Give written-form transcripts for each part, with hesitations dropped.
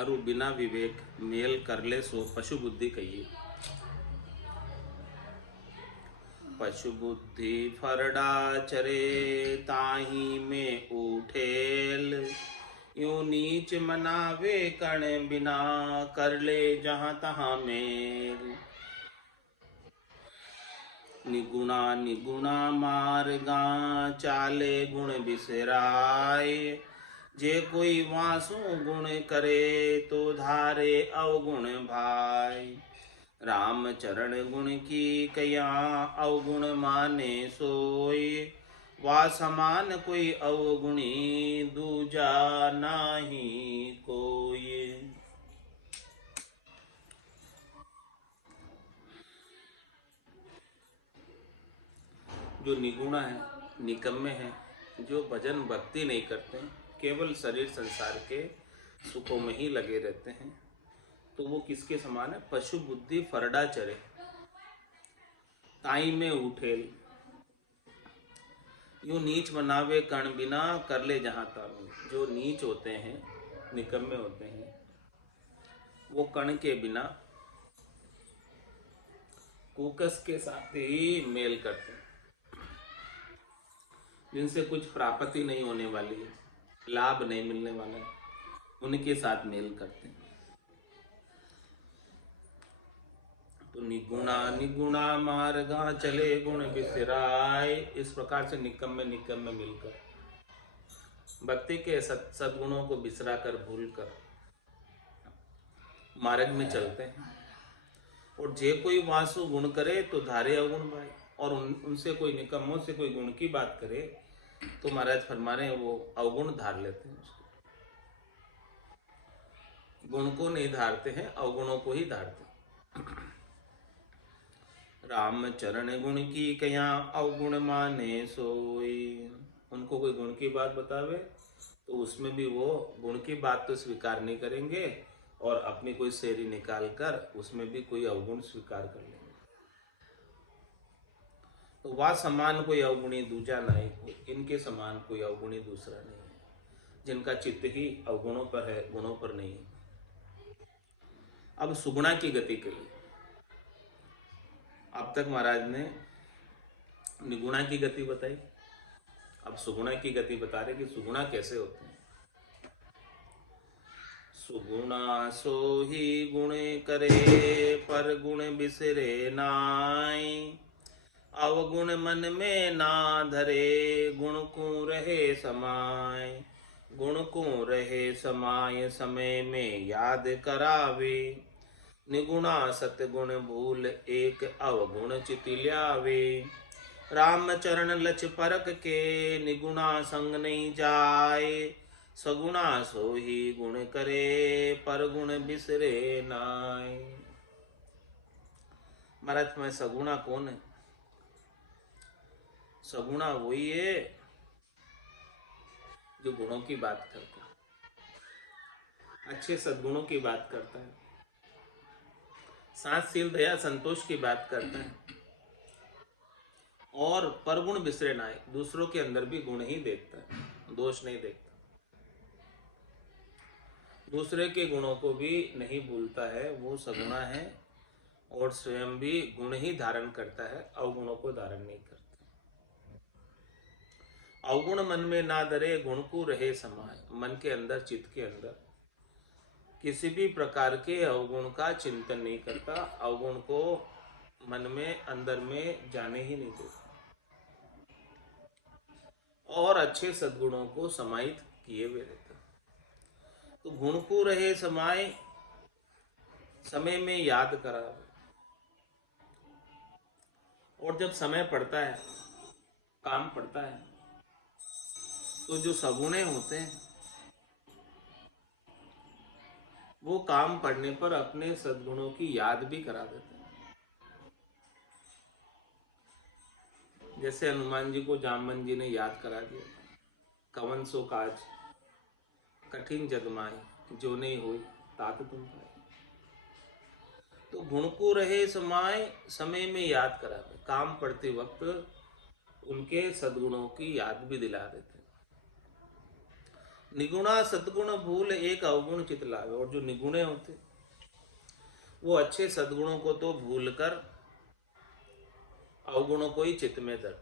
अरु बिना विवेक मेल कर ले सो पशु बुद्धि कहिए। पशु बुद्धि फरडा चरे ताही में उठेल, यूं नीच मनावे कण बिना कर ले जहाँ तहाँ मेल। निगुणा निगुणा मार्गा चाले गुण बिसराए, जे कोई वासु गुण करे तो धारे अवगुण भाई। राम चरण गुण की कया अवगुण माने सोई, वा समान कोई अवगुणी दूजा नाही कोई। जो निगुणा है, निकम्मे हैं, जो भजन भक्ति नहीं करते, केवल शरीर संसार के सुखों में ही लगे रहते हैं, तो वो किसके समान है? पशु बुद्धि फरडा चरे ताई में उठेल, यूं नीच बनावे कण बिना कर ले जहां तारू। जो नीच होते हैं, निकम्मे होते हैं, वो कण के बिना कुकस के साथ ही मेल करते हैं। जिनसे कुछ प्राप्ति नहीं होने वाली है, लाभ नहीं मिलने वाला है, उनके साथ मेल करते हैं। तो निगुणा निगुणा मार्गा चले गुण बिसराय, इस प्रकार से निकम्मे निकम्मे मिलकर भक्ति के सद्गुणों को बिसरा कर भूल कर मार्ग में चलते हैं। और जे कोई वासु गुण करे तो धारे अवगुण भाई, और उनसे कोई निकम्मों से कोई गुण की बात करे तो महाराज फरमा रहे हैं वो अवगुण धार लेते हैं उसको। गुण को नहीं धारते हैं, अवगुणों को ही धारते हैं। राम चरण गुण की कया अवगुण माने सोई, उनको कोई गुण की बात बतावे तो उसमें भी वो गुण की बात तो स्वीकार नहीं करेंगे, और अपनी कोई शेरी निकाल कर उसमें भी कोई अवगुण स्वीकार कर लेंगे। तो वह समान कोई अवगुणी दूजा नहीं, इनके समान कोई अवगुणी दूसरा नहीं है, जिनका चित्त ही अवगुणों पर है, गुणों पर नहीं है। अब सुगुणा की गति कही। अब तक महाराज ने निगुणा की गति बताई, अब सुगुणा की गति बता रहे कि सुगुणा कैसे होते हैं। सुगुणा सो ही गुण करे पर गुण बिसरे नाई, अवगुण मन में ना धरे गुण को रहे समाय। गुण को रहे समाय समय में याद करावे, निगुणा सतगुण भूल एक अवगुण चिति ल्यावे। राम चरण लच परक के निगुणा संग नहीं जाए, सगुणा सो ही गुण करे पर गुण बिसरे नाय। महाराज में सगुणा कौन है? सगुणा वही है जो गुणों की बात करता है, अच्छे सद्गुणों की बात करता है, सातशील दया संतोष की बात करता है, और परगुण बिसरे ना, दूसरों के अंदर भी गुण ही देखता है, दोष नहीं देखता, दूसरे के गुणों को भी नहीं भूलता है, वो सगुणा है। और स्वयं भी गुण ही धारण करता है, अवगुणों को धारण नहीं करता। अवगुण मन में ना धरे गुण को रहे समाय, मन के अंदर चित्त के अंदर किसी भी प्रकार के अवगुण का चिंतन नहीं करता, अवगुण को मन में अंदर में जाने ही नहीं देता, और अच्छे सद्गुणों को समाहित किए हुए रहता। तो गुण को रहे समाय, समय में याद करा, और जब समय पड़ता है, काम पड़ता है, तो जो सगुणे होते हैं वो काम पड़ने पर अपने सद्गुणों की याद भी करा देते हैं। जैसे हनुमान जी को जामवन जी ने याद करा दिया, कवन सो काज कठिन जगमाए, जो नहीं हुई तात तुम पाए। तो गुण को रहे समाय, समय में याद करा दे, काम पड़ते वक्त उनके सद्गुणों की याद भी दिला देते। निगुणा सद्गुण भूल एक अवगुण चित लावे। और जो निगुणे होते वो अच्छे सद्गुणों को तो भूल कर अवगुणों को ही चित्त में धर।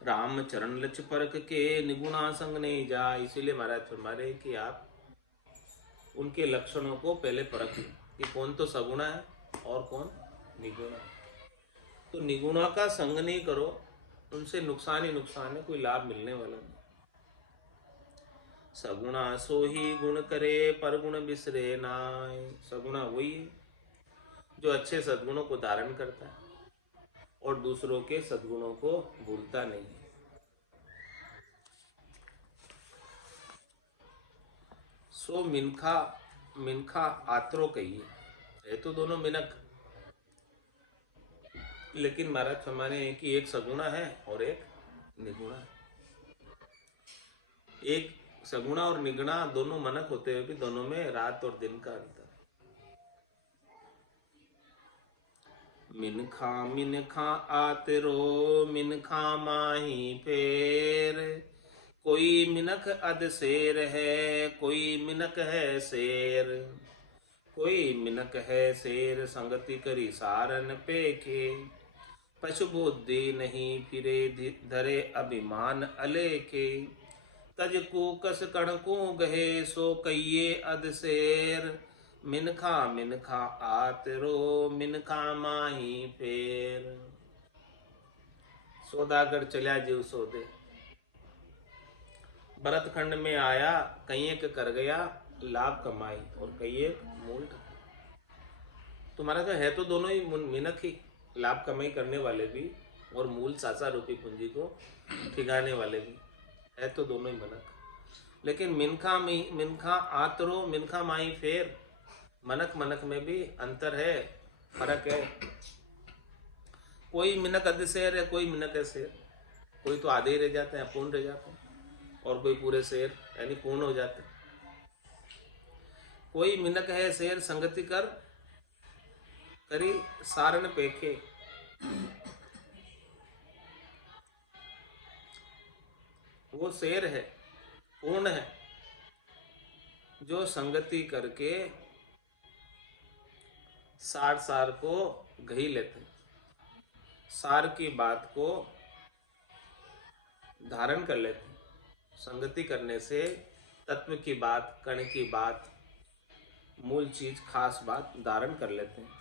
राम चरण लच परख के निगुणा संग नहीं जा। इसीलिए महाराज फरमारे कि आप उनके लक्षणों को पहले परख लो कि कौन तो सगुणा है और कौन निगुणा है। तो निगुणा का संग नहीं करो, उनसे नुकसान ही नुकसान है, कोई लाभ मिलने वाला नहीं। सगुणा सो ही गुण करे पर गुण बिसरे नाय। सगुणा वही है जो अच्छे सद्गुणों को धारण करता है और दूसरों के सद्गुणों को भूलता नहीं है। सो मिनखा मिनखा आत्रो कहिए, है तो दोनों मिनक, लेकिन महाराज फरमाने हैं कि एक सगुणा है और एक निगुणा है। एक सगुणा और निगुणा दोनों मनक होते हुए भी दोनों में रात और दिन का अंतर। मिनखा मिनखा आतरो मिनखा माही फेर। कोई मिनख अध शेर है, कोई मिनक है शेर। कोई मिनक है शेर संगति करी सारन पेखे। पशु बुद्धि नहीं फिरे धरे अभिमान अलेखे। तज कूकस कणकू गहे सो कहिए अध शेर। मिनखा मिनखा आतरो मिनखा माही फेर। सौदागर चल्या जीव सौदे। भरत खंड में आया, कई एक कर गया लाभ कमाई और कई एक मूल। तुम्हारा तो है तो दोनों ही मिनक ही, लाभ कमाई करने वाले भी और मूल सासा रूपी पूंजी को ठिकाने वाले भी, है तो दोनों ही मनक। लेकिन मिनखा आतरो मिनखा माई फेर, मनक मनक में भी अंतर है, फर्क है। कोई मिनक अध शेर है, कोई मिनक है शेर। कोई तो आधे ही रह जाते हैं, अपूर्ण रह जाते हैं, और कोई पूरे शेर यानी पूर्ण हो जाते हैं। कोई मिनक है शेर संगति कर करी सारण पेखे। वो शेर है, पूर्ण है, जो संगति करके सार सार को घही लेते, सार की बात को धारण कर लेते। संगति करने से तत्व की बात, कण की बात, मूल चीज, खास बात धारण कर लेते हैं।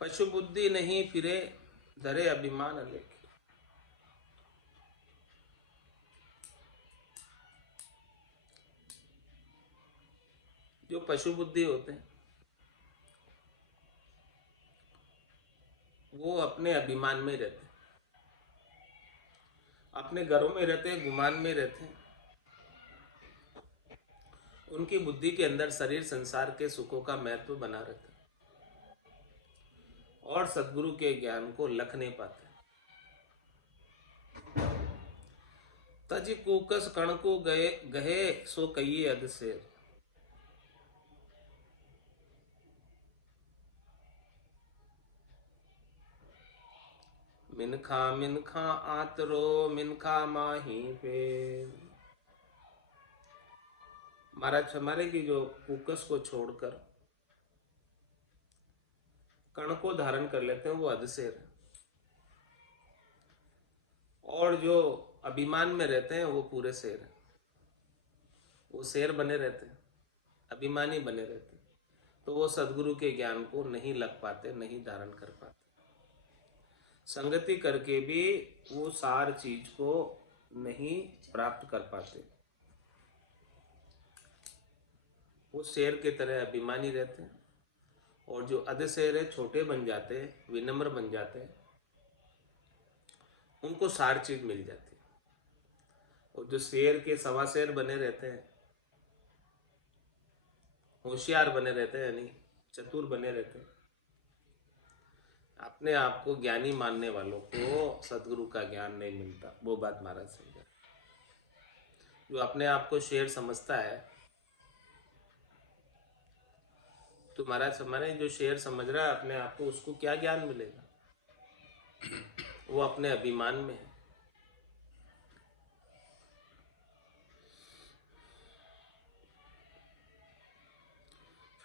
पशु बुद्धि नहीं फिरे धरे अभिमान अलेख। जो पशु बुद्धि होते हैं वो अपने अभिमान में रहते हैं, अपने घरों में रहते हैं, गुमान में रहते हैं। उनकी बुद्धि के अंदर शरीर संसार के सुखों का महत्व बना रहता है और सद्गुरु के ज्ञान को लख नहीं पाते। तज कूकस कण को गए गहे सो कहिए अध शेर। मिनखा मिनखा आतरो मिनखा माही फेर। महाराज हमारे की जो कूकस को छोड़कर कण को धारण कर लेते हैं वो अधशेर है, और जो अभिमान में रहते हैं वो पूरे शेर है। वो शेर बने रहते हैं, अभिमानी बने रहते हैं, तो वो सदगुरु के ज्ञान को नहीं लग पाते, नहीं धारण कर पाते। संगति करके भी वो सार चीज को नहीं प्राप्त कर पाते। वो शेर के तरह अभिमानी रहते हैं, और जो अधशेर है छोटे बन जाते हैं, विनम्र बन जाते हैं, उनको सार चीज मिल जाती है। और जो शेर के सवा शेर बने रहते हैं, होशियार बने रहते हैं, यानी चतुर बने रहते हैं, अपने आप को ज्ञानी मानने वालों को सदगुरु का ज्ञान नहीं मिलता। वो बात महाराज समझा। जो अपने आप को शेर समझता है तो महाराज हमारे जो शेर समझ रहा है अपने आप को, उसको क्या ज्ञान मिलेगा? वो अपने अभिमान में है।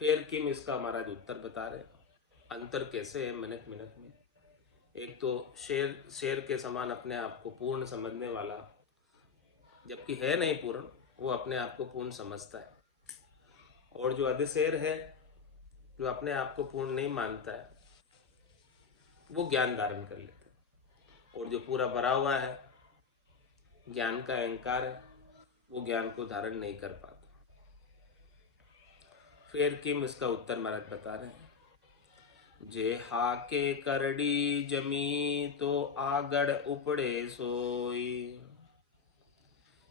फिर किम इसका महाराज उत्तर बता रहे। अंतर कैसे है मिनट मिनट में। एक तो शेर शेर के समान अपने आप को पूर्ण समझने वाला, जबकि है नहीं पूर्ण, वो अपने आप को पूर्ण समझता है। और जो अधिशेर है, जो अपने आप को पूर्ण नहीं मानता है, वो ज्ञान धारण कर लेता है। और जो पूरा भरा हुआ है, ज्ञान का अहंकार है, वो ज्ञान को धारण नहीं कर पाता। फिर किम इसका उत्तर महाराज बता रहे हैं। जे हाके करड़ी जमी तो आगड़ उपड़े सोई,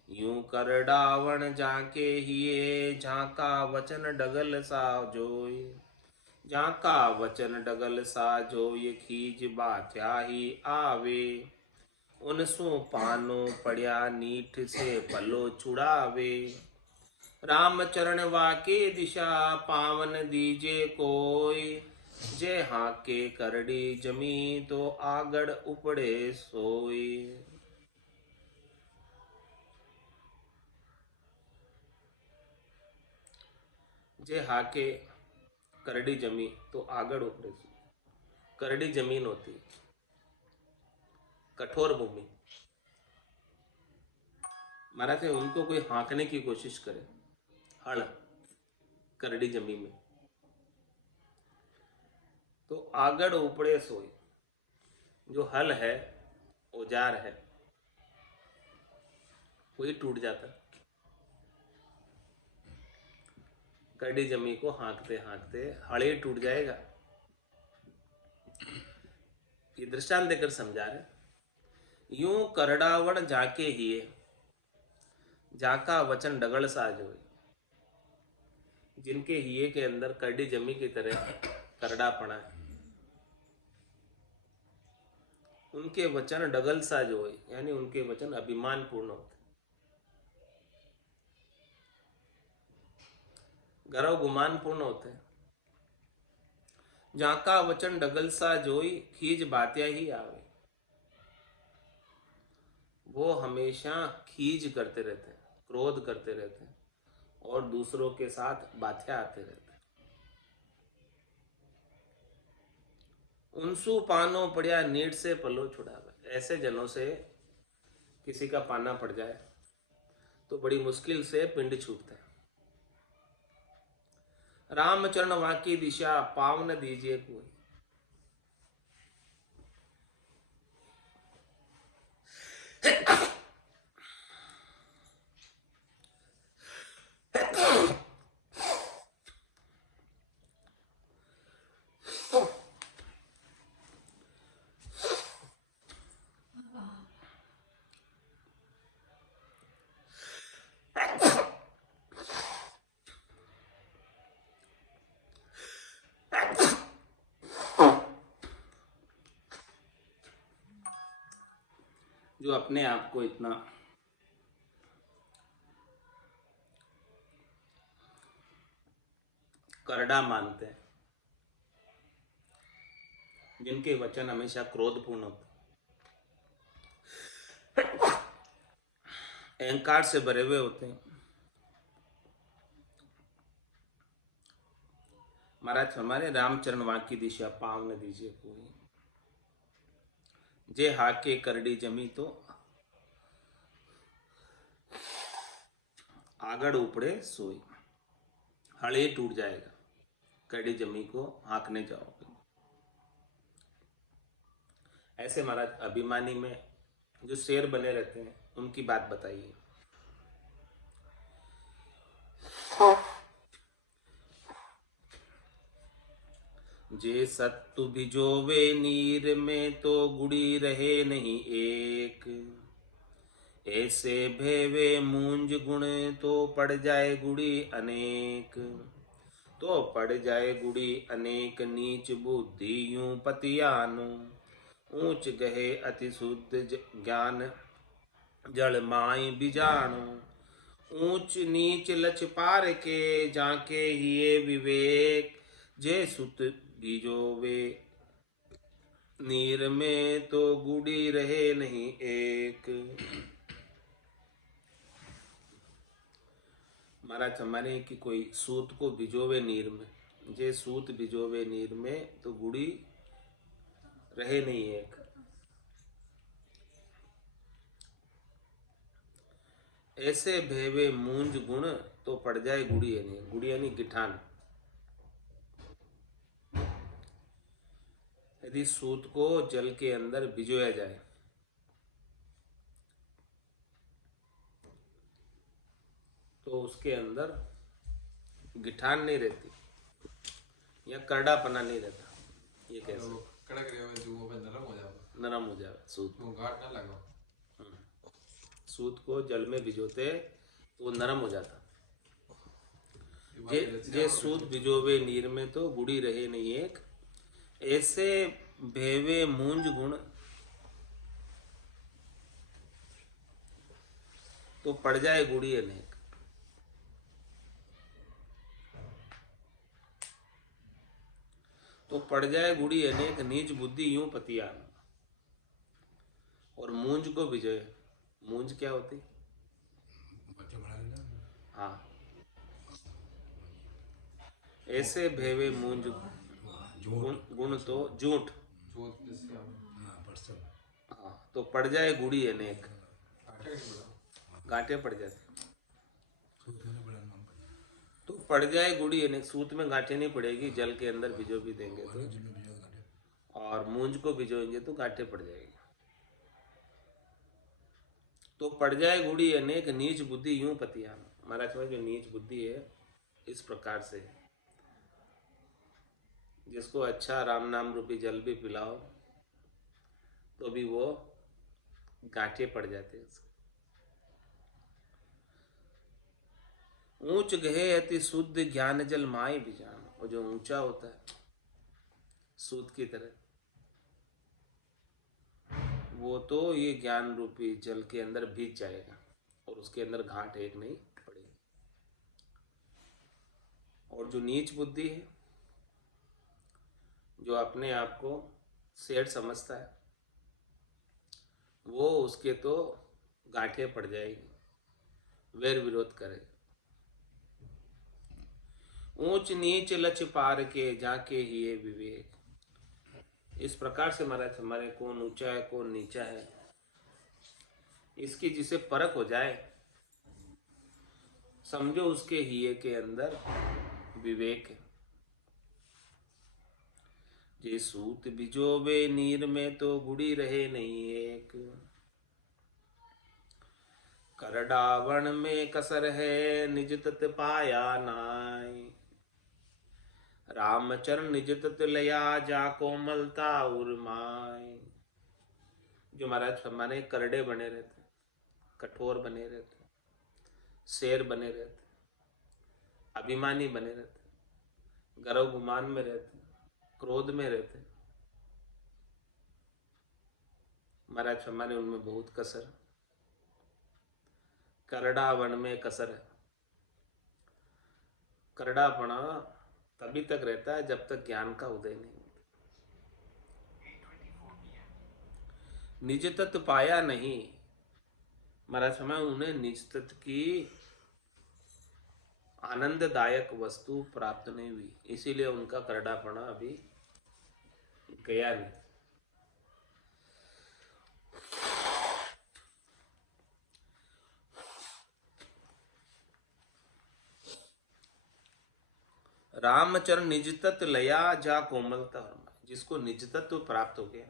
यूं कर डावण जाके हिये झांका वचन डगल सा जोई। झांका वचन डगल सा जोई खीज बात्या ही आवे, उनसु पानो पड़या नीठ से पलो छुड़ावे। राम चरण वाके दिशा पावन दीजे कोई, जे हाके करड़ी जमी तो आगड़ उपड़े सोई। जे हाके करड़ी जमी तो आगड़ उपड़े सोई। करड़ी जमीन होती, कठोर भूमि। महाराज उनको कोई हाँकने की कोशिश करे, हड़ करड़ी जमीन में, तो आगड़ उपड़े सोई। जो हल है, औजार है, वही टूट जाता। करड़ी जमी को हाँकते हाँकते हड़ ही टूट जाएगा। ये दृष्टांत देकर समझा रहे। यूं करड़ावण जाके हिये, जाका वचन डगल सा जोई। जिनके हिये के अंदर करड़ी जमी की तरह करड़ापना है, उनके वचन डगल सा जोई, यानी उनके वचन अभिमान पूर्ण होते। गर्व गुमान पूर्ण होते हैं। जाका वचन डगल सा जोई खीज बात्या ही आवे। वो हमेशा खीज करते रहते हैं, क्रोध करते रहते हैं, और दूसरों के साथ बात्या आते रहते हैं। उनसु पानो पड़िया नीट से पलो छुड़ावे। ऐसे जनों से किसी का पाना पड़ जाए तो बड़ी मुश्किल से पिंड छूटता है। रामचरण वाकी दिशा पावन दीजिए कोई। जो अपने आप को इतना करड़ा मानते हैं, जिनके वचन हमेशा क्रोधपूर्ण होते, अहंकार से भरे हुए होते हैं। महाराज हमारे रामचरण वाकी दिशा पावन दीजिए कोई, जे हाके करड़ी जमी तो आगड़ उपड़े सोई। हड़े टूट जाएगा, करड़ी जमी को हाँकने जाओगे। ऐसे महाराज अभिमानी में जो शेर बने रहते हैं, उनकी बात बताइए। जे सत्तु भिजोवे नीर में तो गुड़ी रहे नहीं एक, ऐसे भेवे मूंज गुण तो पड़ जाए गुड़ी अनेक। तो पड़ जाए गुड़ी अनेक नीच बुद्धि यूं पतियानु, ऊंच गहे अति शुद्ध ज्ञान जड़ माई बिजाणु। ऊंच नीच लछ पार के जाके हिये विवेक, जे सुत बीजोवे नीर में तो गुड़ी रहे नहीं एक। महाराज हमारे कि कोई सूत को भिजोवे नीर में, जे सूत भिजोवे नीर में तो गुड़ी रहे नहीं एक। ऐसे भेवे मूंज गुण तो पड़ जाए गुड़ी यानी, गुड़ी यानी गिठान। यदि सूत को जल के अंदर भिजोया जाए तो उसके अंदर गिठान नहीं रहती या करड़ापना नहीं रहता। ये कैसे? कड़क रहे जो वो नरम हो जाएगा, नरम हो जाए सूत, वो गाठ ना लगा। सूत को जल में भिजोते तो वो नरम हो जाता। जे सूत भिजोवे नीर में तो गुड़ी रहे नहीं एक। ऐसे भेवे मूंज गुण तो पड़ जाए गुड़ी अनेक। तो पड़ जाए गुड़ी अनेक नीच बुद्धि यूं पतियान। और मूंज को भिजोए, मूंज क्या होती? हाँ, ऐसे भेवे मूंज गुण तो झूठ। हाँ, तो पड़ जाए गुड़ी अनेक, गांठे पड़ जाते। तो पड़ जाए गुड़ी अनेक, सूत में गांठे नहीं पड़ेगी, जल के अंदर भिजो भी देंगे तो। और मूंज को भिजोएंगे तो गांठे पड़ जाएगी। तो पड़ जाए गुड़ी अनेक नीच बुद्धि यूं पतियान। महाराज जो नीच बुद्धि है इस प्रकार से, जिसको अच्छा राम नाम रूपी जल भी पिलाओ तो भी वो गांठे पड़ जाते हैं। ऊंच गहे अति शुद्ध ज्ञान जल माए बिजान। और जो ऊंचा होता है सूत की तरह, वो तो ये ज्ञान रूपी जल के अंदर भीग जाएगा और उसके अंदर घाट एक नहीं पड़ेगी। और जो नीच बुद्धि है, जो अपने आप को सेठ समझता है, वो उसके तो गांठे पड़ जाएगी, वैर विरोध करेगा। ऊंच नीच लच पार के जाके ही ये विवेक। इस प्रकार से महाराज हमारे कौन ऊंचा है कौन नीचा है, इसकी जिसे परख हो जाए, समझो उसके हिये के अंदर विवेक है। जे सूत भिजोवे नीर में तो गुड़ी रहे नहीं एक। करडावन में कसर है निज तत पाया नाय। रामचरण निज तत लया जा कोमलता उर्माय। जो महाराज हमारे करड़े बने रहते, कठोर बने रहते, शेर बने रहते, अभिमानी बने रहते, गर्व गुमान में रहते, क्रोध में रहते, महाराज हमारे उनमें बहुत कसर। करड़ा वन में कसर है। करड़ापना तभी तक रहता है जब तक ज्ञान का उदय नहीं होता। निज तत्व पाया नहीं, महाराज हमें उन्हें निज तत्व की आनंददायक वस्तु प्राप्त नहीं हुई, इसीलिए उनका करड़ापना अभी गया नहीं। रामचरण निज तत्व लया जा कोमलता। जिसको निज तत्व प्राप्त हो गया,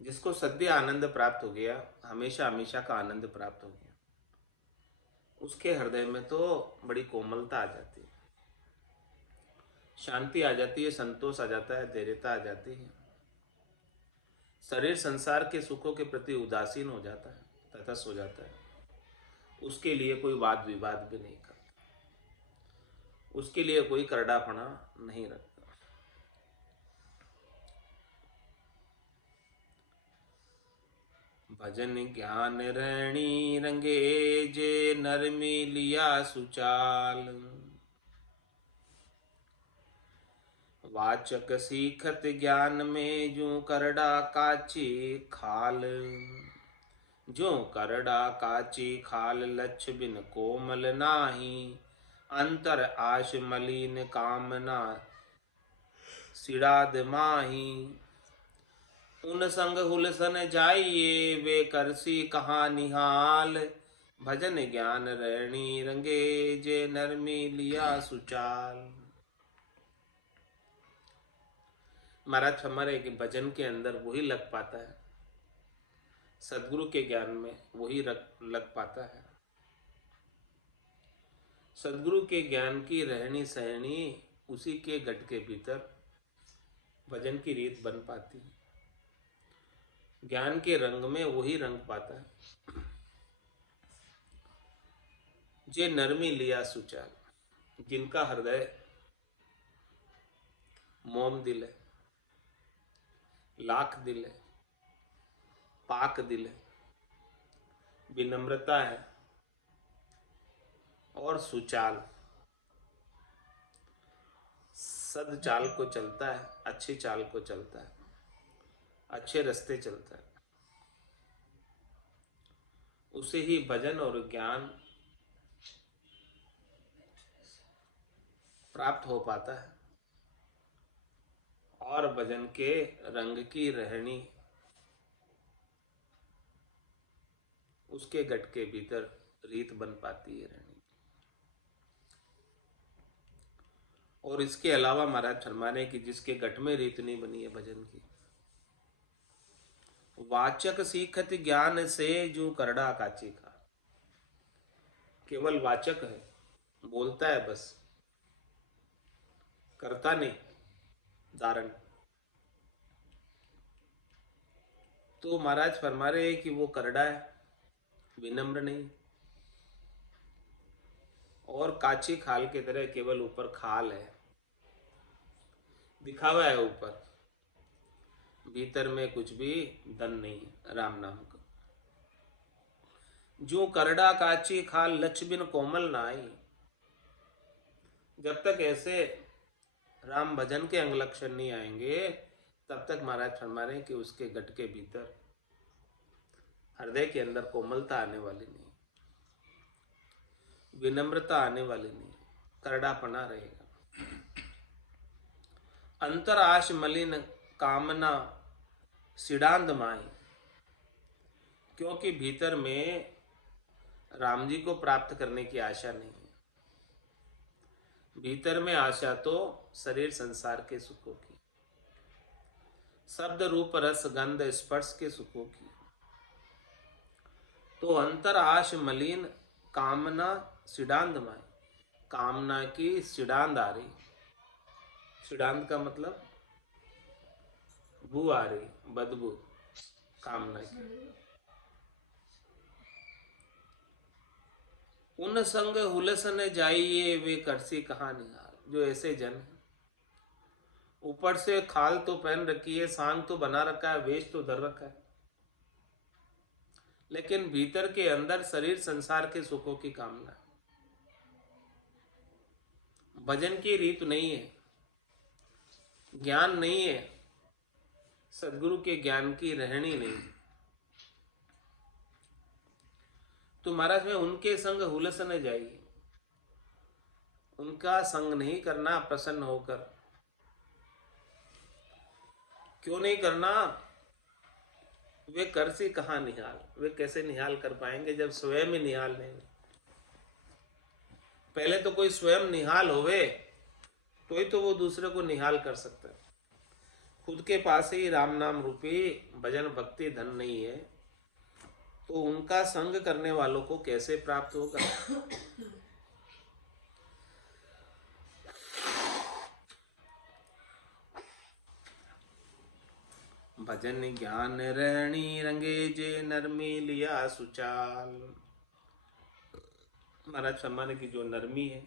जिसको सद्य आनंद प्राप्त हो गया, हमेशा हमेशा का आनंद प्राप्त हो गया, उसके हृदय में तो बड़ी कोमलता आ जाती है, शांति आ जाती है, संतोष आ जाता है, धैर्यता आ जाती है। शरीर संसार के सुखों के प्रति उदासीन हो जाता है, तटस्थ हो जाता है। उसके लिए कोई वाद विवाद भी नहीं करता, उसके लिए कोई करड़ापना नहीं रखता। भजन ज्ञान रैणी रंगे जे नर मिलिया सुचाल। वाचक सीखत ज्ञान में जूं करड़ा काची खाल। जो करड़ा काची खाल लक्ष बिन कोमल नाही। अंतर आश मलिन कामना सिड़ाद माही। उन संग हुलसन जाइए वे करसी कहाँ निहाल। भजन ज्ञान रहनी रंगे जे नरमी लिया सुचाल। महाराज हमारे कि भजन के अंदर वही लग पाता है, सदगुरु के ज्ञान में वही लग पाता है। सदगुरु के ज्ञान की रहनी सहनी उसी के गट के भीतर भजन की रीत बन पाती है। ज्ञान के रंग में वही रंग पाता है। जे नरमी लिया सुचाल, जिनका हृदय मोम दिल है, लाख दिल है, पाक दिल है, विनम्रता है और सुचाल, सद चाल को चलता है, अच्छी चाल को चलता है, अच्छे रास्ते चलता है, उसे ही भजन और ज्ञान प्राप्त हो पाता है। और भजन के रंग की रहनी उसके गट के भीतर रीत बन पाती है रहनी। और इसके अलावा महाराज फरमाने की जिसके गट में रीत नहीं बनी है भजन की, वाचक सीखत ज्ञान से जो करड़ा काची खा। केवल वाचक है, बोलता है बस, करता नहीं धारण। तो महाराज फरमा रहे हैं कि वो करड़ा है, विनम्र नहीं, और काची खाल के तरह केवल ऊपर खाल है, दिखावा है ऊपर, भीतर में कुछ भी धन नहीं है राम नाम का। जो करड़ा काची खाल लक्ष बिन कोमल नाई। जब तक ऐसे राम भजन के अंग लक्षण नहीं आएंगे तब तक महाराज फरमा रहे हैं कि उसके गट के भीतर हृदय के अंदर कोमलता आने वाली नहीं, विनम्रता आने वाली नहीं, करड़ापना रहेगा। अंतर आश मलिन कामना सिडांद माई। क्योंकि भीतर में राम जी को प्राप्त करने की आशा नहीं है। भीतर में आशा तो शरीर संसार के सुखों की, शब्द रूप रस गंध स्पर्श के सुखों की। तो अंतर आश मलिन कामना सिडांद माई। कामना की सिडांद आ रही, सिडांद का मतलब बू आ रही, बदबू कामना की। उन संग हुलसन जाइए वे करसी कहाँ निहाल। जो ऐसे जन है, ऊपर से खाल तो पहन रखी है, सांग तो बना रखा है, वेश तो धर रखा है, लेकिन भीतर के अंदर शरीर संसार के सुखों की कामना, भजन की रीत नहीं है, ज्ञान नहीं है, सदगुरु के ज्ञान की रहनी नहीं। तो महाराज में उनके संग हुलसन जाइए, उनका संग नहीं करना प्रसन्न होकर। क्यों नहीं करना? वे कर से कहाँ निहाल। वे कैसे निहाल कर पाएंगे जब स्वयं ही निहाल नहीं। पहले तो कोई स्वयं निहाल होवे तो ही तो वो दूसरे को निहाल कर सकता है। खुद के पास ही राम नाम रूपी भजन भक्ति धन नहीं है तो उनका संग करने वालों को कैसे प्राप्त होगा? भजन ज्ञान रहनी रंगे जे नरमी लिया सुचाल। महाराज फरमाने की जो नरमी है,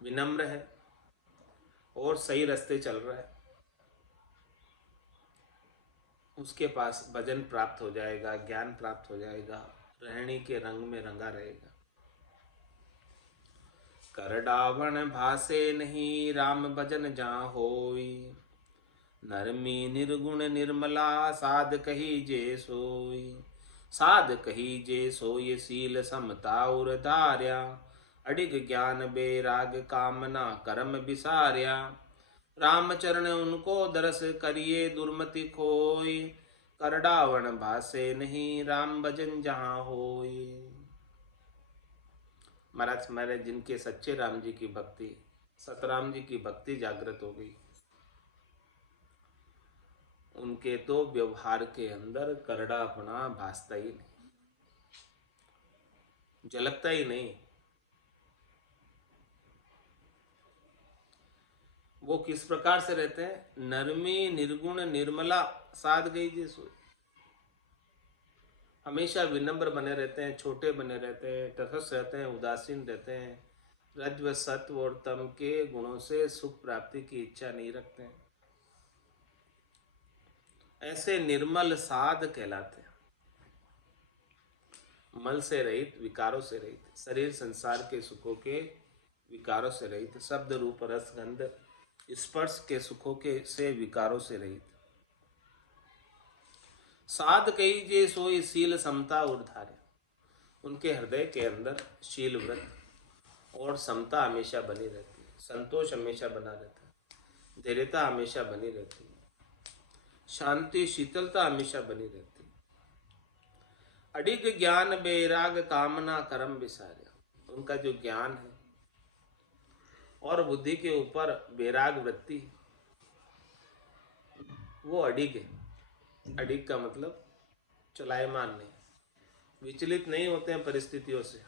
विनम्र है और सही रास्ते चल रहा है, उसके पास भजन प्राप्त हो जाएगा, ज्ञान प्राप्त हो जाएगा, रहनी के रंग में रंगा रहेगा। कर डावण भासे नहीं राम भजन जहाँ होई। नरमी निर्गुण निर्मला साध कही जे सोई। साध कही जे सोई सील समता और धार्या। अडिग ज्ञान बेराग कामना कर्म बिसार्या। राम चरण उनको दरस करिए दुर्मति खोई। कर डावण भासे नहीं राम भजन जहाँ होई। महाराज मेरे जिनके सच्चे राम जी की भक्ति, सतराम जी की भक्ति जागृत हो गई, उनके तो व्यवहार के अंदर करड़ापना भासता ही नहीं, झलकता ही नहीं। वो किस प्रकार से रहते हैं? नरमी निर्गुण निर्मला साध गई जी सोई। हमेशा विनम्र बने रहते हैं, छोटे बने रहते हैं, तटस्थ रहते हैं, उदासीन रहते हैं, रज्व सत्व और तम के गुणों से सुख प्राप्ति की इच्छा नहीं रखते हैं। ऐसे निर्मल साध कहलाते हैं। मल से रहित, विकारों से रहित, शरीर संसार के सुखों के विकारों से रहित, शब्द रूप रस गंध स्पर्श के सुखों के से विकारों से रहित। साध कही जे सोई शील समता और धार्य। उनके हृदय के अंदर शील व्रत और समता हमेशा बनी रहती है, संतोष हमेशा बना रहता है, धैर्यता हमेशा बनी रहती है, शांति शीतलता हमेशा बनी रहती है। अडिग ज्ञान बेराग कामना कर्म विसार्या। उनका जो ज्ञान है और बुद्धि के ऊपर बेराग वृत्ति, वो अडिग है। अडिग का मतलब चलायमान नहीं, विचलित नहीं होते हैं परिस्थितियों से।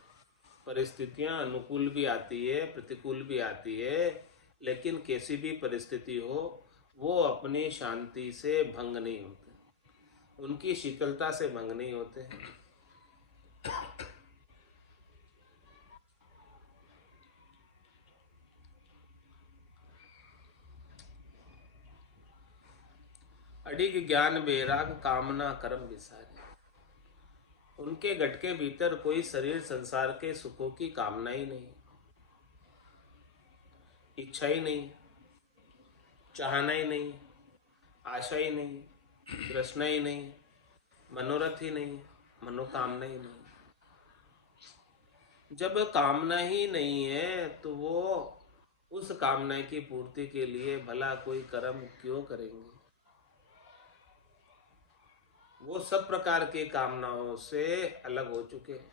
परिस्थितियां अनुकूल भी आती है, प्रतिकूल भी आती है, लेकिन कैसी भी परिस्थिति हो वो अपनी शांति से भंग नहीं होते, उनकी शीतलता से भंग नहीं होते हैं। अडिग ज्ञान बेराग कामना कर्म विसारे। उनके गट के भीतर कोई शरीर संसार के सुखों की कामना ही नहीं, इच्छा ही नहीं, चाहना ही नहीं, आशा ही नहीं, तृष्णा ही नहीं, मनोरथ ही नहीं, मनोकामना ही नहीं। जब कामना ही नहीं है तो वो उस कामना की पूर्ति के लिए भला कोई कर्म क्यों करेंगे? वो सब प्रकार के कामनाओं से अलग हो चुके हैं।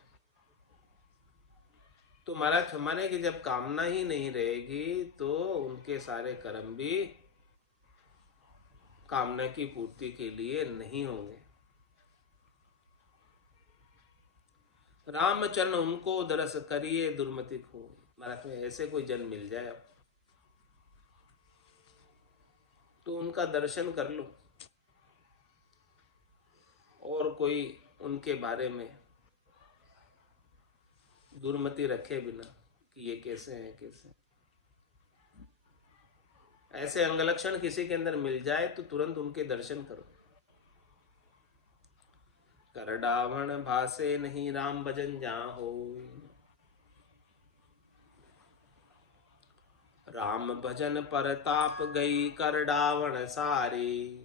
तो महाराज हमारे कि जब कामना ही नहीं रहेगी तो उनके सारे कर्म भी कामना की पूर्ति के लिए नहीं होंगे। रामचरण उनको दरस करिए दुर्मति खो। महाराज में ऐसे कोई जन मिल जाए अब तो उनका दर्शन कर लो, और कोई उनके बारे में दुर्मति रखे बिना कि ये कैसे हैं कैसे हैं। ऐसे अंगलक्षण किसी के अंदर मिल जाए तो तुरंत उनके दर्शन करो। कर डावण भासे नहीं राम भजन जहाँ होई। राम भजन परताप गई कर डावण सारी।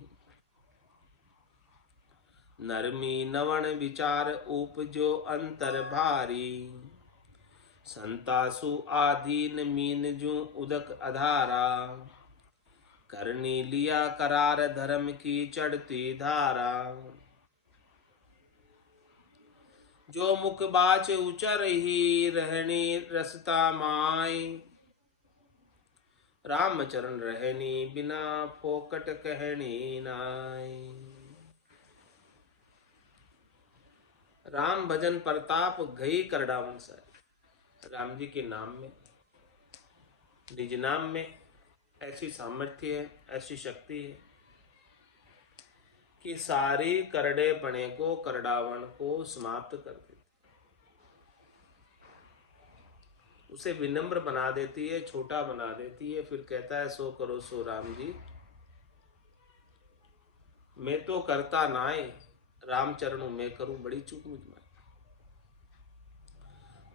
नरमी नवण विचार उपजो अंतर भारी। संतासु आधीन मीन जू उदक अधारा। करनी लिया करार धर्म की चढ़ती धारा। जो मुख बाच उचर ही रहनी रसता माई। राम चरण रहनी बिना फोकट कहनी नाई। राम भजन प्रताप गई कर डावण सारी। राम जी के नाम में, निज नाम में ऐसी सामर्थ्य है, ऐसी शक्ति है कि सारी करड़ेपने को, करड़ावन को समाप्त कर देती, उसे विनम्र बना देती है, छोटा बना देती है। फिर कहता है सो करो सो राम जी, मैं तो करता नाय राम चरणों में करूं बड़ी चूक मुझ में।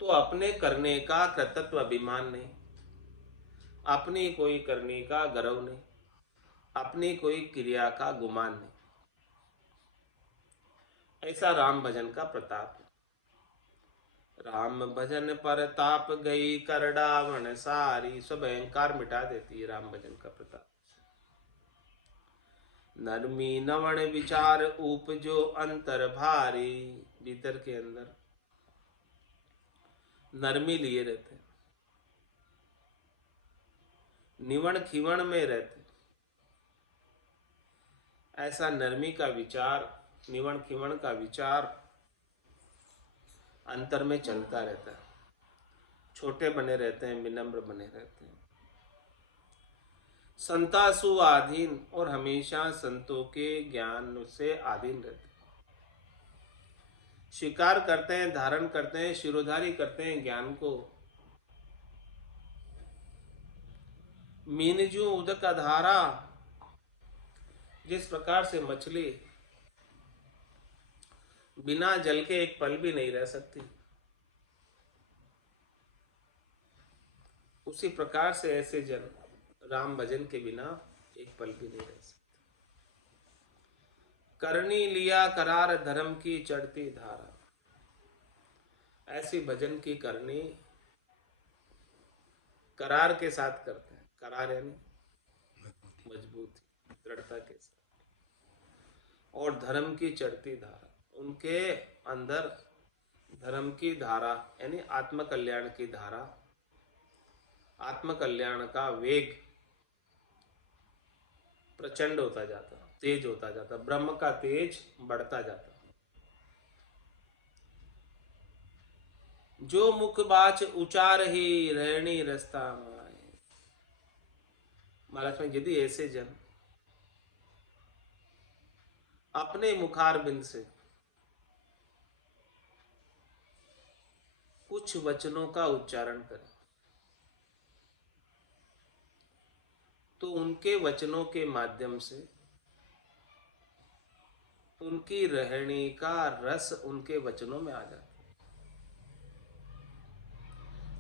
तो अपने करने का कृतत्व अभिमान नहीं, अपनी कोई करने का गर्व नहीं, अपनी कोई क्रिया का गुमान नहीं। ऐसा राम भजन का प्रताप है। राम भजन पर ताप गई कर डावण सारी, सब अहंकार मिटा देती है राम भजन का प्रताप। नरमी नवण विचार उपजो अंतर भारी, भीतर के अंदर नरमी लिए रहते, निवण खिवण में रहते। ऐसा नरमी का विचार, निवण खिवण का विचार अंतर में चलता रहता है। छोटे बने रहते हैं, विनम्र बने रहते हैं, संतासु आधीन, और हमेशा संतों के ज्ञान से आधीन रहते हैं। स्वीकार करते हैं, धारण करते हैं, शिरोधारी करते हैं ज्ञान को। मीनजू उदक धारा, जिस प्रकार से मछली बिना जल के एक पल भी नहीं रह सकती, उसी प्रकार से ऐसे जन राम भजन के बिना एक पल भी नहीं रह सकते। करनी लिया करार धर्म की चढ़ती धारा, ऐसी भजन की करनी करार के साथ करते हैं। करार यानी मजबूती, दृढ़ता के साथ, और धर्म की चढ़ती धारा, उनके अंदर धर्म की धारा यानी आत्म कल्याण की धारा, आत्म कल्याण का वेग प्रचंड होता जाता, तेज होता जाता, ब्रह्म का तेज बढ़ता जाता। जो मुख बाच उचार ही रहनी रस्ता माए, महाराज में यदि ऐसे जन अपने मुखार बिंद से कुछ वचनों का उच्चारण करें, तो उनके वचनों के माध्यम से उनकी रहनी का रस उनके वचनों में आ जाता।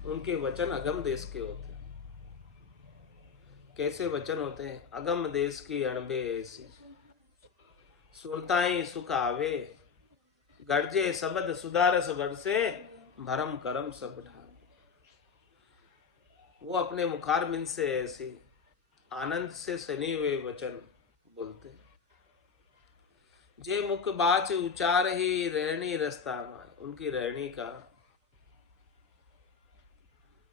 उनके वचन अगम देश के होते हैं। कैसे वचन होते हैं? अगम देश की अणबे ऐसी, सुनता ही सुख आवे, गर्जे शब्द सुधारस बरसे, भरम करम सब ढावे। वो अपने मुखारबिंद से ऐसी आनंद से सनी हुए वचन बोलते, जे मुख बाच उचार ही रहनी रस्ता माए, उनकी रहनी का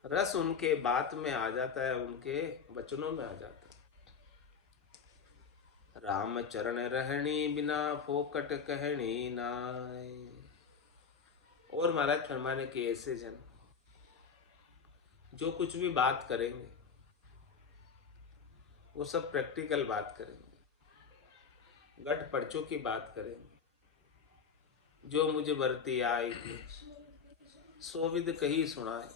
रस उनके बात में आ जाता है, उनके वचनों में आ जाता है। राम चरण रहनी बिना फोकट कहनी नाय। और महाराज फरमाने के ऐसे जन जो कुछ भी बात करेंगे वो सब प्रैक्टिकल बात करेंगे, गठ पर्चों की बात करेंगे। जो मुझे बरती आएगी सो विद कही सुनाए।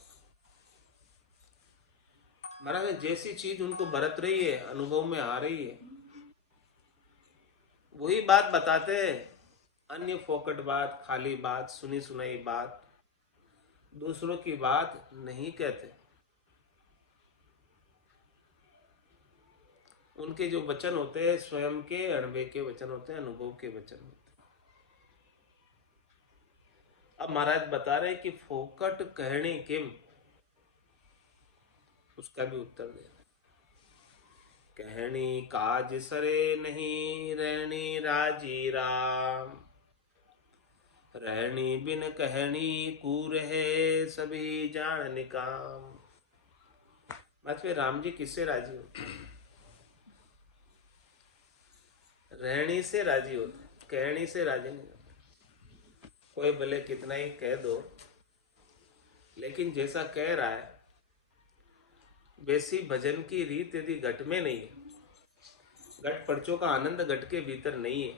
महाराज जैसी चीज उनको बरत रही है, अनुभव में आ रही है, वही बात बताते हैं। अन्य फोकट बात, खाली बात, सुनी सुनाई बात, दूसरों की बात नहीं कहते। उनके जो वचन होते हैं स्वयं के अनुभव के वचन होते हैं, अनुभव के वचन होते हैं। अब महाराज बता रहे कि फोकट कहने किम, उसका भी उत्तर दे रहे। कहनी काज सरे नहीं रहनी राजी राम, रहनी बिन कहनी कूर है सभी जान निकाम। मतलब राम जी किससे राजी होते? रहनी से राजी होते, कहनी से राजी नहीं होते। कोई भले कितना ही कह दो, लेकिन जैसा कह रहा है वैसी भजन की रीत यदि घट में नहीं है, घट पर्चों का आनंद घट के भीतर नहीं है,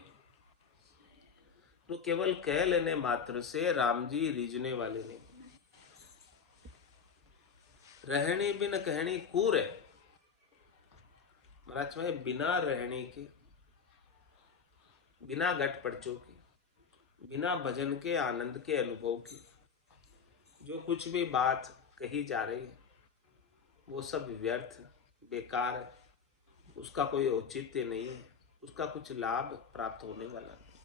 तो केवल कह लेने मात्र से राम जी रीझने वाले नहीं। रहनी बिन कहनी कूर है। महाराज में बिना रहनी के, बिना घट पर्चों के, बिना भजन के आनंद के अनुभव की जो कुछ भी बात कही जा रही है वो सब व्यर्थ बेकार है, उसका कोई औचित्य नहीं है, उसका कुछ लाभ प्राप्त होने वाला नहीं।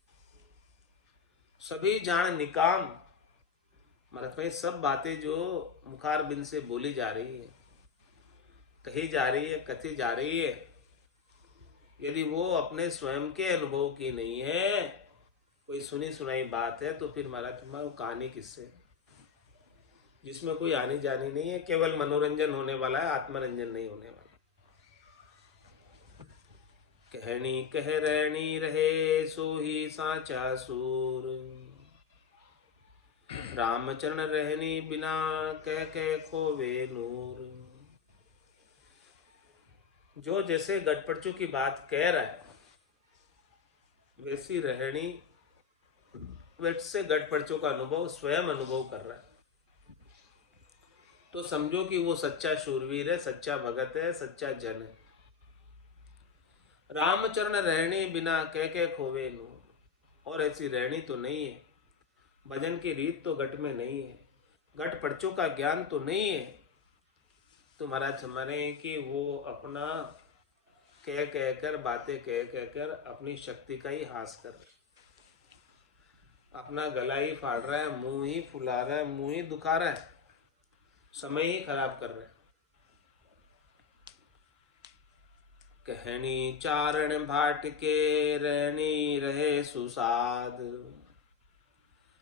सभी जान निकाम, मतलब भाई सब बातें जो मुखार बिन से बोली जा रही है, कही जा रही है, कथी जा रही है, यदि वो अपने स्वयं के अनुभव की नहीं है, कोई सुनी सुनाई बात है, तो फिर महाराज तुम्हारा कहानी किससे, जिसमें कोई आनी जानी नहीं है, केवल मनोरंजन होने वाला है, आत्मरंजन नहीं होने वाला। कहनी कह रहनी रहे सो ही साचा सूर, रामचरण रहनी बिना कह कह खोवे नूर। जो जैसे गटपड़चू की बात कह रहा है वैसी रहनी, वैसे गटपड़चू का अनुभव स्वयं अनुभव कर रहा है, तो समझो कि वो सच्चा शूरवीर है, सच्चा भगत है, सच्चा जन है। रामचरण रहनी बिना कह के खोवे नूर, और ऐसी रहनी तो नहीं है, भजन की रीत तो गट में नहीं है, गट पर्चों का ज्ञान तो नहीं है, तो महाराज माने कि वो अपना कह कहकर बातें कह कहकर अपनी शक्ति का ही हास कर रहा है, अपना गला ही फाड़ रहा है, मुंह ही फुला रहा है, मुंह ही दुखा रहा है, समय ही खराब कर रहा है। कहनी चारण भाट के रहनी रहे सुसाद,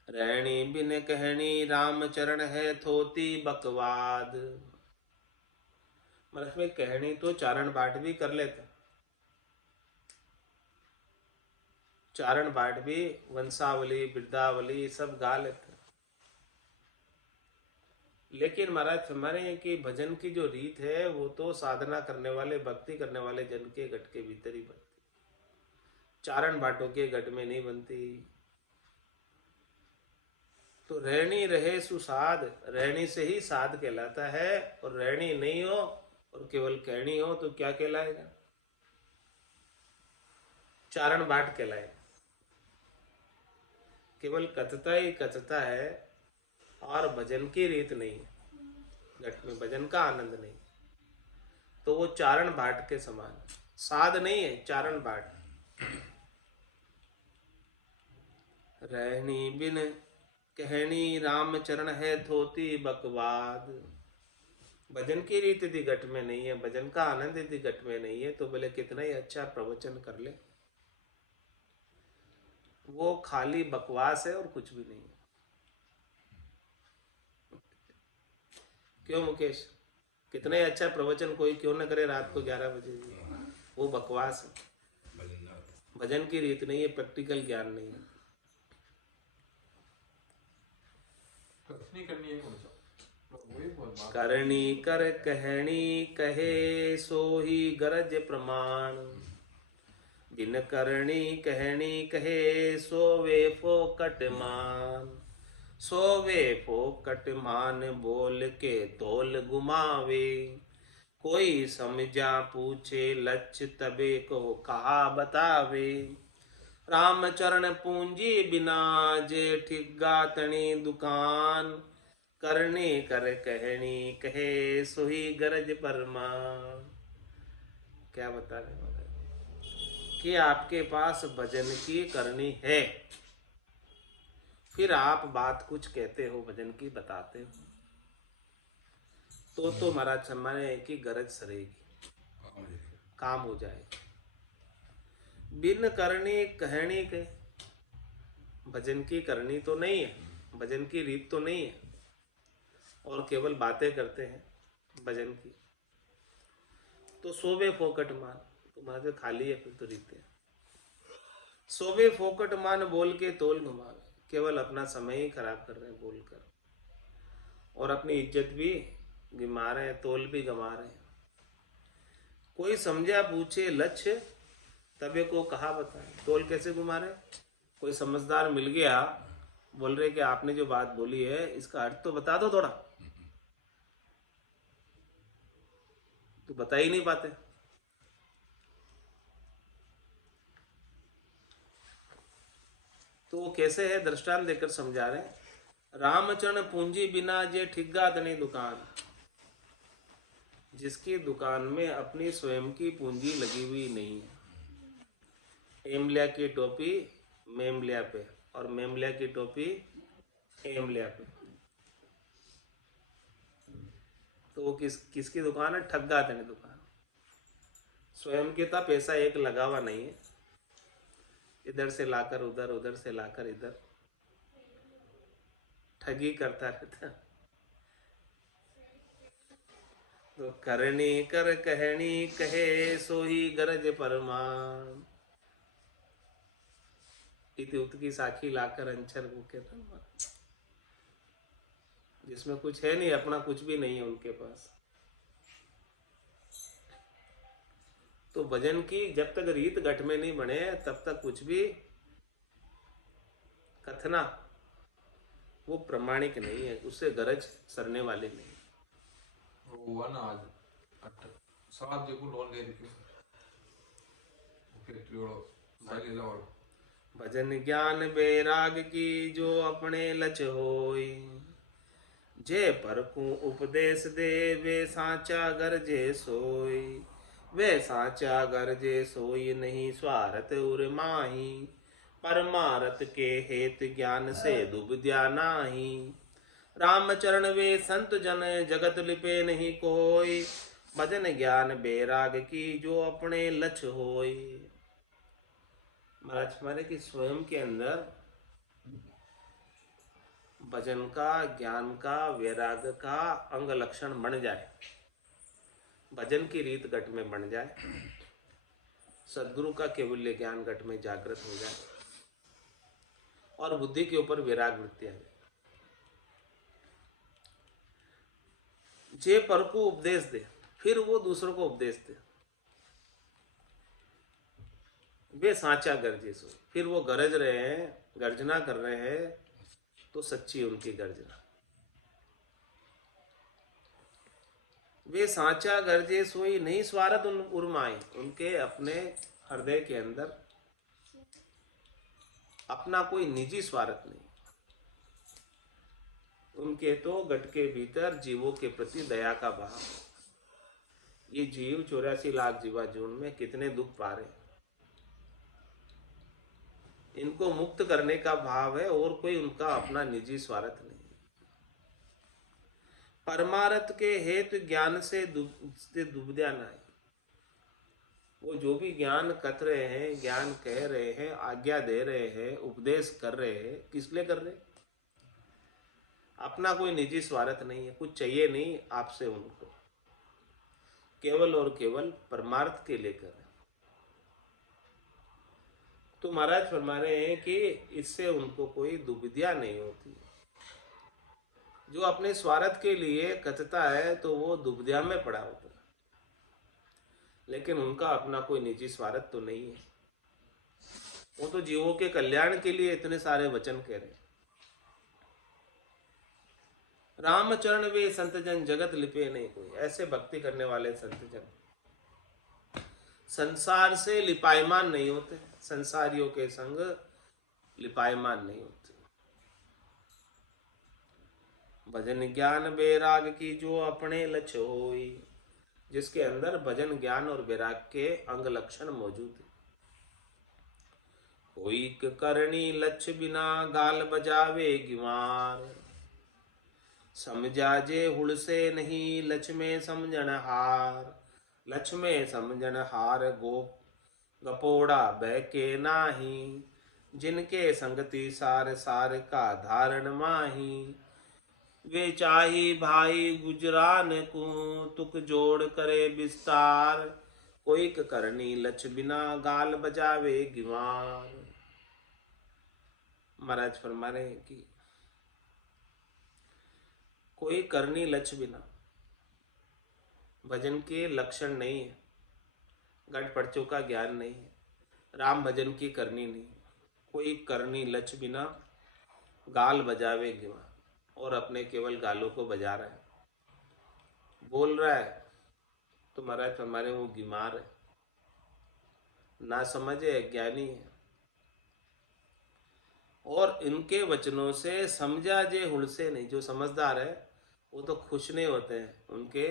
रहनी बिन कहनी रामचरण है थोती बकवाद। मतलब में कहनी तो चारण बाट भी कर लेते, चारण बाट भी वंशावली वृद्धावली सब गा लेते, लेकिन महाराज हमारे कि भजन की जो रीत है वो तो साधना करने वाले, भक्ति करने वाले जन के गट के भीतर ही बनती, चारण बाटों के गट में नहीं बनती। तो रहनी रहे सुसाद, रहनी से ही साध कहलाता है, और रहनी नहीं हो और केवल कहनी हो तो क्या कहलाएगा, चारण बाट कहलाएगा। केवल कथता ही कथता है और भजन की रीत नहीं है, घट में भजन का आनंद नहीं, तो वो चारण बाट के समान, साध नहीं है, चारण बाट। रहनी बिन कहनी रामचरण है धोती बकवाद, भजन की रीत यदि घट में नहीं है, भजन का आनंद यदि घट में नहीं है, तो भले कितना ही अच्छा प्रवचन कर ले, वो खाली बकवास है और कुछ भी नहीं है। क्यों मुकेश, कितना ही अच्छा प्रवचन कोई क्यों न करे रात को 11 बजे, वो बकवास है, भजन की रीत नहीं है, प्रैक्टिकल ज्ञान नहीं है। करनी कर कहनी कहे सो ही गरज प्रमाण, बिन करनी कहनी कहे सोवे फोकट मान, सोवे फोकट मान बोल के तोल गुमावे, कोई समझा पूछे लक्ष्य तबे को कहा बतावे, रामचरण पूंजी बिना जे ठिग्गा तणी दुकान, करने कर कहनी कहे सोही गरज परमान। क्या बता रहे हैं कि आपके पास भजन की करनी है, फिर आप बात कुछ कहते हो, भजन की बताते हो, तो महाराज सम्माने की गरज सरेगी, काम हो जाएगा। बिन करनी कहनी के, भजन की करनी तो नहीं है, भजन की रीत तो नहीं है, और केवल बातें करते हैं भजन की, तो सोवे फोकट मान, तुम्हारे खाली है फिर तो रीते। सोवे फोकट मान बोल के तोल घुमावे, केवल अपना समय ही खराब कर रहे हैं बोलकर, और अपनी इज्जत भी गिमा रहे हैं, तोल भी गंवा रहे हैं। कोई समझा पूछे लक्ष्य तबे को कहा बताए, तोल कैसे घुमा रहे, कोई समझदार मिल गया, बोल रहे कि आपने जो बात बोली है इसका अर्थ तो बता दो थोड़ा, तो बता ही नहीं पाते। तो वो कैसे है, दृष्टांत देकर समझा रहे हैं रामचरण पूंजी बिना जे ठिग्गा तनी दुकान। जिसकी दुकान में अपनी स्वयं की पूंजी लगी हुई नहीं है। एमलिया की टोपी मेमलिया पे और मेमलिया की टोपी एमलिया पे, तो वो किसकी दुकान है? ठग्गा तनी दुकान। स्वयं के था पैसा एक लगा हुआ नहीं है, इधर से लाकर उधर, उधर से लाकर इधर, ठगी करता रहता। तो करनी कर कहनी कहे सोही गरज परमान, इति उत की साखी लाकर अंचर को कहता। जिसमें कुछ है नहीं, अपना कुछ भी नहीं है उनके पास। तो भजन की जब तक रीत घट में नहीं बने तब तक कुछ भी कथना वो प्रमाणिक नहीं है, उससे गरज सरने वाली नहीं। वो हुआ ना आज 7 जो को लोन ले रही फैक्ट्री वालों साइकिल वालों। भजन ज्ञान बैराग की जो अपने लच होई, जे परखूं उपदेश दे वे साचा गरजे सोई। वे साचा गरजे सोई नहीं स्वार्थ उर माही, परमारथ के हेत ज्ञान से दुबद्या नाही। रामचरण वे संत जन जगत लिपे नहीं कोई, भजन ज्ञान बैराग की जो अपने लच होई। महाराज हमारे की स्वयं के अंदर भजन का, ज्ञान का, वैराग का अंग लक्षण बन जाए, भजन की रीत घट में बन जाए, सदगुरु का केवल्य ज्ञान घट में जागृत हो जाए और बुद्धि के ऊपर वैराग वृत्ति आ जाए। जे पर को उपदेश दे, फिर वो दूसरों को उपदेश दे। वे साचा गरजे सो, फिर वो गरज रहे हैं, गर्जना कर रहे हैं तो सच्ची उनकी गर्जना। वे साचा गरजे सोई नहीं स्वार्थ उर्माई, उनके अपने हृदय के अंदर अपना कोई निजी स्वार्थ नहीं। उनके तो गट के भीतर जीवों के प्रति दया का भाव। ये जीव 84 लाख जीवा जून में कितने दुख पा रहे, इनको मुक्त करने का भाव है और कोई उनका अपना निजी स्वार्थ नहीं। परमारथ के हेतु ज्ञान से दुबद्या नहीं। वो जो भी ज्ञान कथ रहे हैं, ज्ञान कह रहे हैं, आज्ञा दे रहे हैं, उपदेश कर रहे हैं, किस लिए कर रहे? अपना कोई निजी स्वार्थ नहीं है, कुछ चाहिए नहीं आपसे उनको, केवल और केवल परमार्थ के लिए कर रहे हैं। तो महाराज फरमा रहे हैं कि इससे उनको कोई दुविधा नहीं होती। जो अपने स्वार्थ के लिए कथता है तो वो दुविधा में पड़ा होता है, लेकिन उनका अपना कोई निजी स्वार्थ तो नहीं है। वो तो जीवों के कल्याण के लिए इतने सारे वचन कह रहे। रामचरण वे संत जन जगत लिपे नहीं कोई, ऐसे भक्ति करने वाले संत जन संसार से लिपायमान नहीं होते, संसारियों के संग लिपायमान नहीं होते। भजन ज्ञान वैराग की जो अपने लक्ष्य होई, जिसके अंदर भजन ज्ञान और वैराग के अंग लक्षण मौजूद है। कोई करनी लक्ष्य बिना गाल बजावे गिवार, समझा जे हुड़ से नहीं लक्ष्य में समझन हार। लक्ष्य में समझन हार गोप गपोड़ा बह के नाही, जिनके संगति सार सार का धारण माही। वे चाही भाई गुजरान को तुक जोड़ करे विस्तार, कोई करनी लक्ष्य बिना गाल बजावे गिवार। महाराज फरमा रहे हैं कि कोई करनी लक्ष्य बिना, भजन के लक्षण नहीं है, गढ़ पर्चों का ज्ञान नहीं है, राम भजन की करनी नहीं, कोई करनी लक्ष्य बिना गाल बजावे गिवा, और अपने केवल गालों को बजा रहा है, बोल रहा है, तो महाराज हमारे वो बीमार है, ना समझे, ज्ञानी है। और इनके वचनों से समझा जे हुलसे नहीं। जो समझदार है वो तो खुश नहीं होते हैं उनके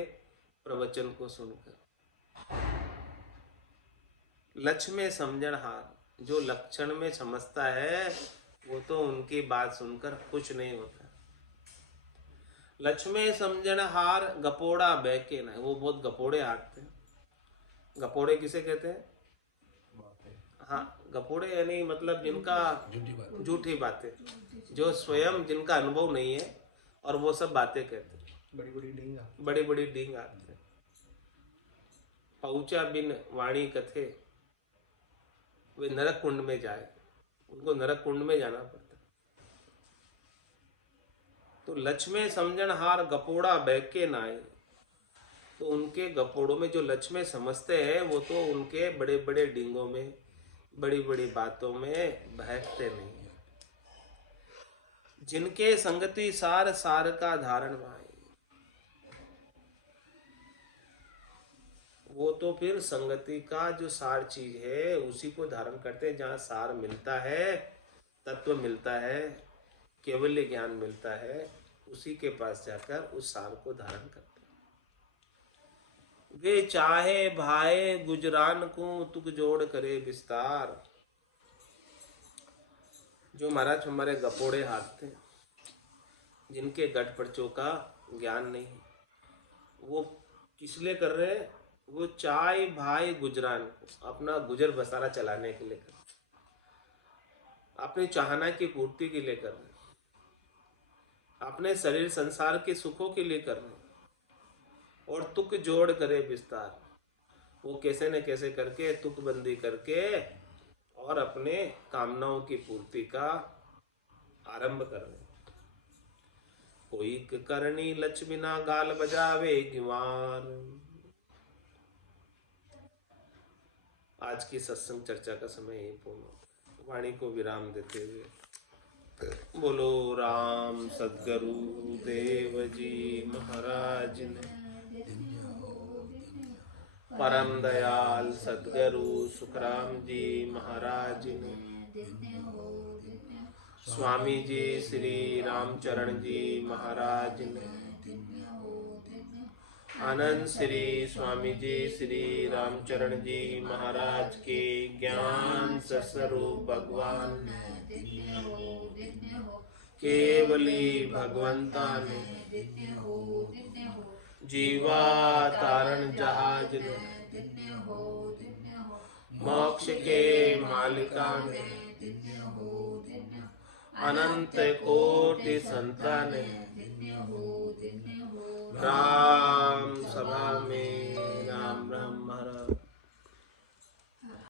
प्रवचन को सुनकर। लक्ष्य में समझण हार, जो लक्षण में समझता है वो तो उनकी बात सुनकर खुश नहीं होता। लक्ष्य में समझण हार गपोड़ा बहके ना, वो बहुत गपोड़े हारते हैं। गपोड़े किसे कहते हैं? हाँ, गपोड़े यानी मतलब जिनका झूठी बातें, जो स्वयं जिनका अनुभव नहीं है और वो सब बातें कहते हैं, बड़ी बड़ी डींग आते हैं। पहुंचा बिन वाणी कथे वे नरक कुंड में जाए, उनको नरक कुंड में जाना पड़ता। तो लक्ष्य में समझण हार गपोड़ा बहके नाए, तो उनके गपोड़ों में जो लक्ष्य में समझते हैं वो तो उनके बड़े बड़े डींगों में, बड़ी बड़ी बातों में बहकते नहीं है। जिनके संगति सार सार का धारण माए, वो तो फिर संगति का जो सार चीज है उसी को धारण करते हैं। जहाँ सार मिलता है, तत्व मिलता है, केवल ज्ञान मिलता है, उसी के पास जाकर उस सार को धारण करते हैं। वे चाहे भाए गुजरान को तुक जोड़ करे विस्तार। जो महाराज हमारे गपोड़े हाथ थे, जिनके गट पर्चों का ज्ञान नहीं, वो किस लिए कर रहे हैं? वो चाय भाई गुजरान, अपना गुजर बसारा चलाने के लिए कर रहे, अपने चाहना की पूर्ति के लिए कर रहे, अपने शरीर संसार के सुखों के लिए कर रहे। और तुक जोड़ करे विस्तार, वो कैसे न कैसे करके तुक बंदी करके और अपने कामनाओं की पूर्ति का आरंभ कर रहे। कोई करनी लच बिना गाल बजावे गिवान। आज की सत्संग चर्चा का समय यही पूर्ण होता है। वाणी को विराम देते हुए बोलो राम सद्गुरु देव जी महाराज ने, परम दयाल सद्गुरु सुखराम जी महाराज ने, स्वामी जी श्री रामचरण जी महाराज ने, आनंद श्री स्वामी जी श्री रामचरण जी महाराज के ज्ञान स्वरूप भगवान केवली भगवंता ने, जीवा तारण जहाज ने, मोक्ष के मालिका ने, अनंत कोटि संतान ने, राम सभा में राम राम महाराज।